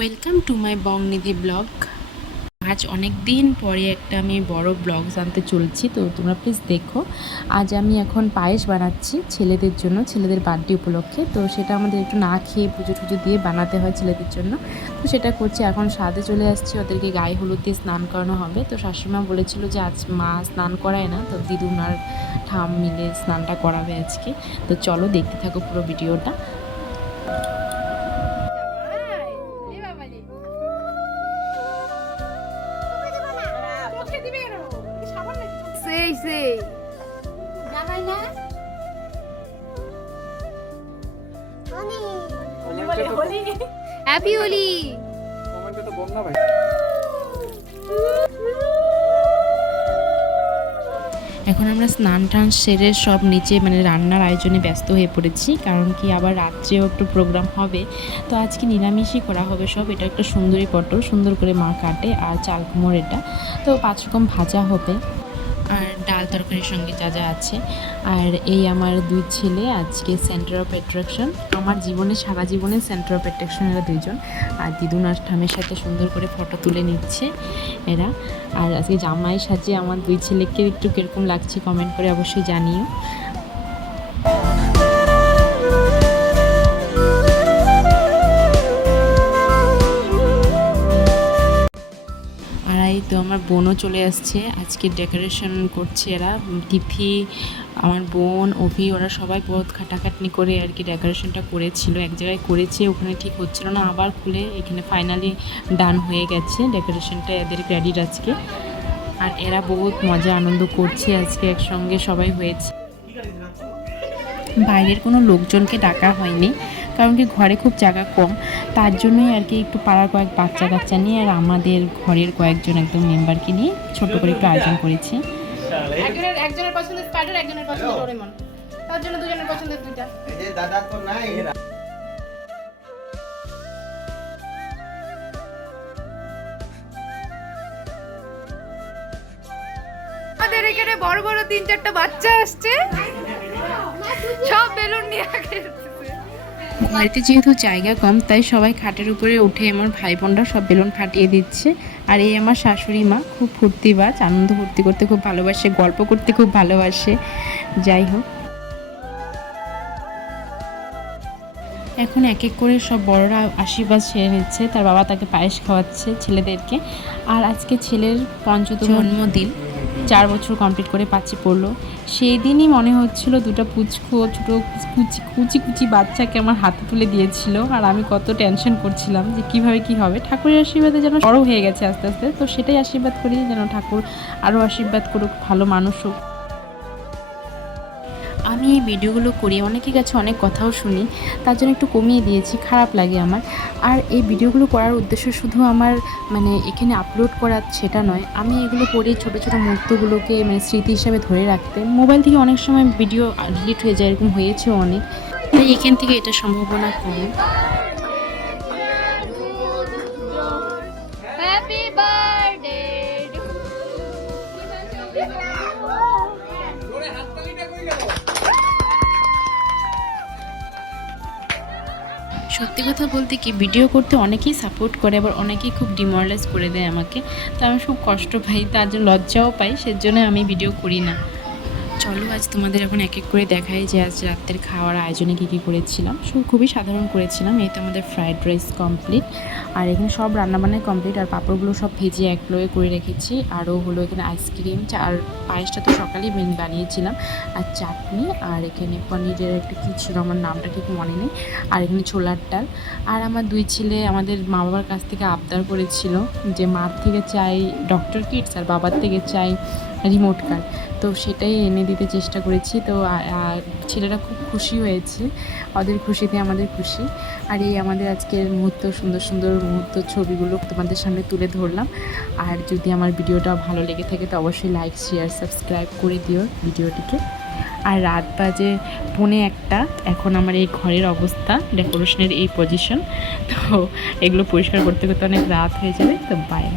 Welcome to my বংনিধি blog. আজ অনেক দিন পরে একটা আমি বড় ব্লগ আনতে চলছি, তো তোমরা প্লিজ দেখো। আজ আমি এখন পায়েস বানাচ্ছি ছেলেদের জন্য, ছেলেদের বার্থডে উপলক্ষে। তো সেটা আমাদের একটু না খেয়ে পুজো টুজো দিয়ে বানাতে হয় ছেলেদের জন্য, তো সেটা করছি। এখন স্বাদে চলে আসছে, ওদেরকে গায়ে হলুদ দিয়ে স্নান করানো হবে। তো শাশুড়িমা বলেছিল যে আজ মা স্নান করায় না, তো দিদুন আর ঠাম মিলে স্নানটা করাবে আজকে। তো চলো দেখতে থাকো পুরো ভিডিওটা। সেই সেই জামাই না হ্যাপি হোলি। কমেন্টে তো বল না ভাই। এখন আমরা স্নান টান সেরে সব নিচে রান্নার আয়োজনে ব্যস্ত হয়ে পড়েছি, কারণ কি আবার রাত্রেও একটু প্রোগ্রাম হবে। তো আজকে নিরামিষই করা হবে সব। এটা একটা সুন্দরী পটল সুন্দর করে মা কাটে, আর চাল কুমড়ো এটা। তো 5 রকম ভাজা হবে, আর ডাল তরকারির সঙ্গে যা যা আছে। আর এই আমার 2 ছেলে আজকে সেন্টার অফ অ্যাট্রাকশন, আমার জীবনে সারা জীবনে সেন্টার অফ অ্যাট্রাকশন এরা 2জন। আর দিদুন আর ঠামের সাথে সুন্দর করে ফটো তুলে নিচ্ছে এরা। আর আজকে জামাই সাজে আমার 2 ছেলেকে একটু কীরকম লাগছে কমেন্ট করে অবশ্যই জানিও। তো আমার বোনও চলে আসছে, আজকে ডেকোরেশন করছে এরা। তিথি, আমার বোন, অভি, ওরা সবাই বহুত খাটাখাটনি করে আর কি ডেকোরেশনটা করেছিল। এক জায়গায় করেছে, ওখানে ঠিক হচ্ছিল না, আবার খুলে এখানে ফাইনালি ডান হয়ে গেছে ডেকোরেশনটা এদের ক্রেডিট আজকে। আর এরা বহুত মজা আনন্দ করছে আজকে, একসঙ্গে সবাই হয়েছে। বাইরের কোনো লোকজনকে ডাকা হয়নি, কারণ কি ঘরে খুব জায়গা কম, তার জন্যই আর কি একটু পাড়ার কয়েক বাচ্চা কাচ্চা নিয়ে আর আমাদের ঘরের কয়েকজন একদম মেম্বারকে নিয়ে ছোট করে একটু আয়োজন করেছি। একজনের পছন্দের স্পাইডার, একজনের পছন্দের ডোরেমন, তার জন্য দুজনের পছন্দের দুইটা। এই দাদা তো নাই। আমাদের এখানে বড় বড় 3-4টা বাচ্চা আসছে, সব বেলুন নিয়ে আগে। বাড়িতে যেহেতু জায়গা কম, তাই সবাই খাটের উপরে উঠে আমার ভাই বোনরা সব বেলুন ফাটিয়ে দিচ্ছে। আর এই আমার শাশুড়ি মা খুব ফুর্তিবাজ, আনন্দ ফুর্তি করতে খুব ভালোবাসে, গল্প করতে খুব ভালোবাসে। যাই হোক, এখন এক এক করে সব বড়রা আশীর্বাদ সেরে নিচ্ছে। তার বাবা তাকে পায়েস খাওয়াচ্ছে ছেলেদেরকে। আর আজকে ছেলের 5ম জন্মদিন, 4 বছর কমপ্লিট করে 5-এ পড়লো। সেই দিনই মনে হচ্ছিল 2টা পুচকু ছোটো কুচি কুচি বাচ্চাকে আমার হাতে তুলে দিয়েছিল। আর আমি কত টেনশন করছিলাম যে কীভাবে কী হবে। ঠাকুরের আশীর্বাদে যেন বড় হয়ে গেছে আস্তে আস্তে, তো সেটাই আশীর্বাদ করি যেন ঠাকুর আরও আশীর্বাদ করুক, ভালো মানুষ হোক। আমি এই ভিডিওগুলো করি, অনেকের কাছে অনেক কথাও শুনি, তার জন্য একটু কমিয়ে দিয়েছি, খারাপ লাগে আমার। আর এই ভিডিওগুলো করার উদ্দেশ্য শুধু আমার এখানে আপলোড করা সেটা নয়, আমি এগুলো করি ছোটো ছোটো মুহূর্তগুলোকে স্মৃতি হিসাবে ধরে রাখতে। মোবাইল থেকে অনেক সময় ভিডিও ডিলিট হয়ে যায়, এরকম হয়েছেও অনেক, তাই এখান থেকে এটা সম্ভাবনা কম। Happy birthday. সত্যি কথা বলতে কি, ভিডিও করতে অনেকেই সাপোর্ট করে, আবার অনেকেই খুব ডিমোরালাইজ করে দেয় আমাকে। তো আমি খুব কষ্ট পাই, তার জন্য লজ্জাও পাই, সেজন্য আমি ভিডিও করি না। চলো আজ তোমাদের এখন এক এক করে দেখাই যে আজ রাতের খাওয়ার আয়োজনে কী কী করেছিলাম। খুবই সাধারণ করেছিলাম। এই তো আমাদের ফ্রাইড রাইস কমপ্লিট, আর এখানে সব রান্নাবান্নাই কমপ্লিট, আর পাঁপড়গুলো সব ভেজে এক লয়ে করে রেখেছি। আরও হলো এখানে আইসক্রিম, আর পায়েসটা তো সকালেই বানিয়েছিলাম, আর চাটনি, আর এখানে পনিরের একটা কী ছিল আমার নামটা ঠিক মনে নেই, আর এখানে ছোলার ডাল। আর আমার 2 ছেলে আমাদের মা বাবার কাছ থেকে আবদার করেছিল যে মার থেকে চাই ডক্টর কিটস আর বাবার থেকে চাই রিমোট কার, তো সেটাই এনে দিতে চেষ্টা করেছি। তো ছেলেরা খুব খুশি হয়েছে, ওদের খুশিতে আমাদের খুশি। আর এই আমাদের আজকের মুহূর্ত, সুন্দর সুন্দর মুহূর্ত ছবিগুলো তোমাদের সামনে তুলে ধরলাম। আর যদি আমার ভিডিওটা ভালো লেগে থাকে তো অবশ্যই লাইক, শেয়ার, সাবস্ক্রাইব করে দিও ভিডিওটিকে। আর রাত বাজে 1:45, এখন আমার এই ঘরের অবস্থা, ডেকোরেশনের এই পজিশন। তো এগুলো পরিষ্কার করতে করতে অনেক রাত হয়ে যাবে। তো বাই।